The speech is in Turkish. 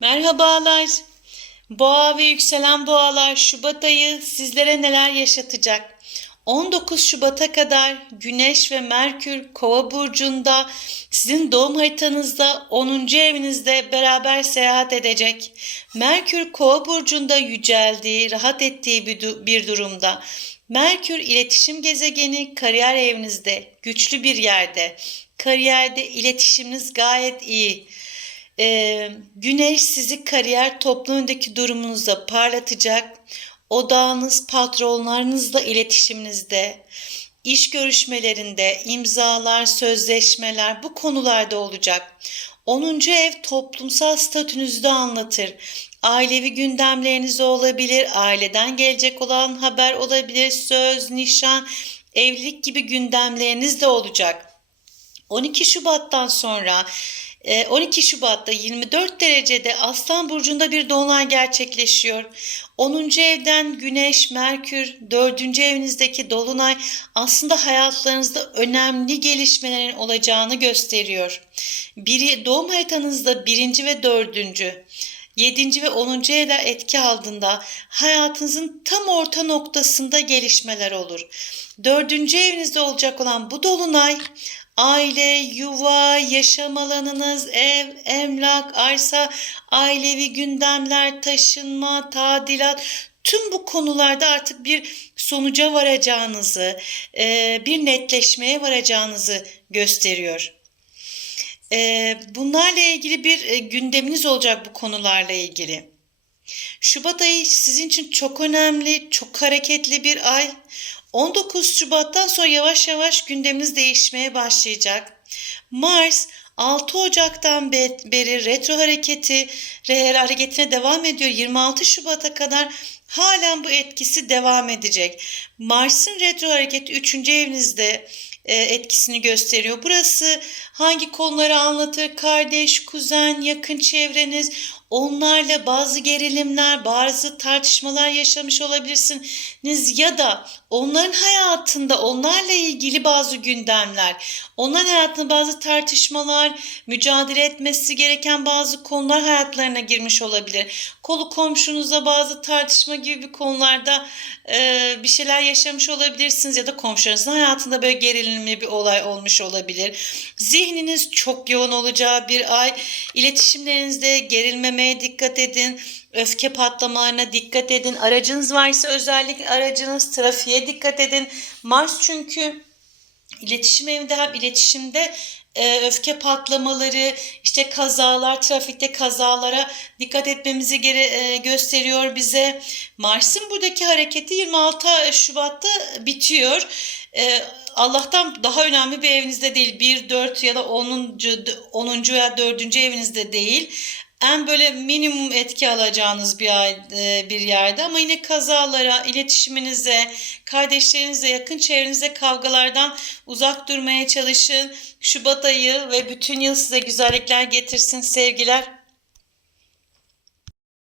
Merhabalar. Boğa ve yükselen boğalar Şubat ayı sizlere neler yaşatacak? 19 Şubat'a kadar Güneş ve Merkür Kova burcunda sizin doğum haritanızda 10. evinizde beraber seyahat edecek. Merkür Kova burcunda yüceldiği, rahat ettiği bir, bir durumda. Merkür iletişim gezegeni kariyer evinizde, güçlü bir yerde. Kariyerde iletişiminiz gayet iyi. Ee, güneş sizi kariyer toplumundaki durumunuzda parlatacak. Odağınız patronlarınızla iletişiminizde, iş görüşmelerinde, imzalar, sözleşmeler bu konularda olacak. 10. ev toplumsal statünüzü de anlatır. Ailevi gündemleriniz olabilir, aileden gelecek olan haber olabilir, söz, nişan, evlilik gibi gündemleriniz de olacak. 12 Şubat'tan sonra 12 Şubat'ta 24 derecede Aslan Burcu'nda bir dolunay gerçekleşiyor. 10. evden Güneş, Merkür, 4. evinizdeki dolunay aslında hayatlarınızda önemli gelişmelerin olacağını gösteriyor. Biri doğum haritanızda birinci ve dördüncü, 7. ve 10. evler etki aldığında hayatınızın tam orta noktasında gelişmeler olur. 4. evinizde olacak olan bu dolunay aile, yuva, yaşam alanınız, ev, emlak, arsa, ailevi gündemler, taşınma, tadilat tüm bu konularda artık bir sonuca varacağınızı, e, bir netleşmeye varacağınızı gösteriyor. E, Bunlarla ilgili bir e, gündeminiz olacak bu konularla ilgili. Şubat ayı sizin için çok önemli, çok hareketli bir ay. 19 Şubat'tan sonra yavaş yavaş gündeminiz değişmeye başlayacak. Mars 6 Ocak'tan be- beri retro hareketi re- hareketine devam ediyor. 26 Şubat'a kadar halen bu etkisi devam edecek. Mars'ın retro hareketi 3. evinizde e, etkisini gösteriyor. Burası hangi konuları anlatır? Kardeş, kuzen, yakın çevreniz, onlarla bazı gerilimler, bazı tartışmalar yaşamış olabilirsiniz ya da onların hayatında onlarla ilgili bazı gündemler, onların hayatında bazı tartışmalar, mücadele etmesi gereken bazı konular hayatlarına girmiş olabilir. Kolu komşunuzla bazı tartışma gibi konularda e, bir şeyler yaşamış olabilirsiniz ya da komşunuzun hayatında böyle gerilimli bir olay olmuş olabilir. Zihniniz çok yoğun olacağı bir ay. İletişimlerinizde gerilmemeye dikkat edin. Öfke patlamalarına dikkat edin. Aracınız varsa özellikle aracınız trafiğe dikkat edin. Mars çünkü İletişim evinde hem iletişimde e, öfke patlamaları, işte kazalar, trafikte kazalara dikkat etmemizi gere, e, gösteriyor bize. Mars'ın buradaki hareketi 26 Şubat'ta bitiyor. E, Allah'tan daha önemli bir evinizde değil. 1, 4 ya da 10. 10. veya 4. evinizde değil en böyle minimum etki alacağınız bir e, bir yerde ama yine kazalara, iletişiminize, kardeşlerinize, yakın çevrenize kavgalardan uzak durmaya çalışın. Şubat ayı ve bütün yıl size güzellikler getirsin sevgiler.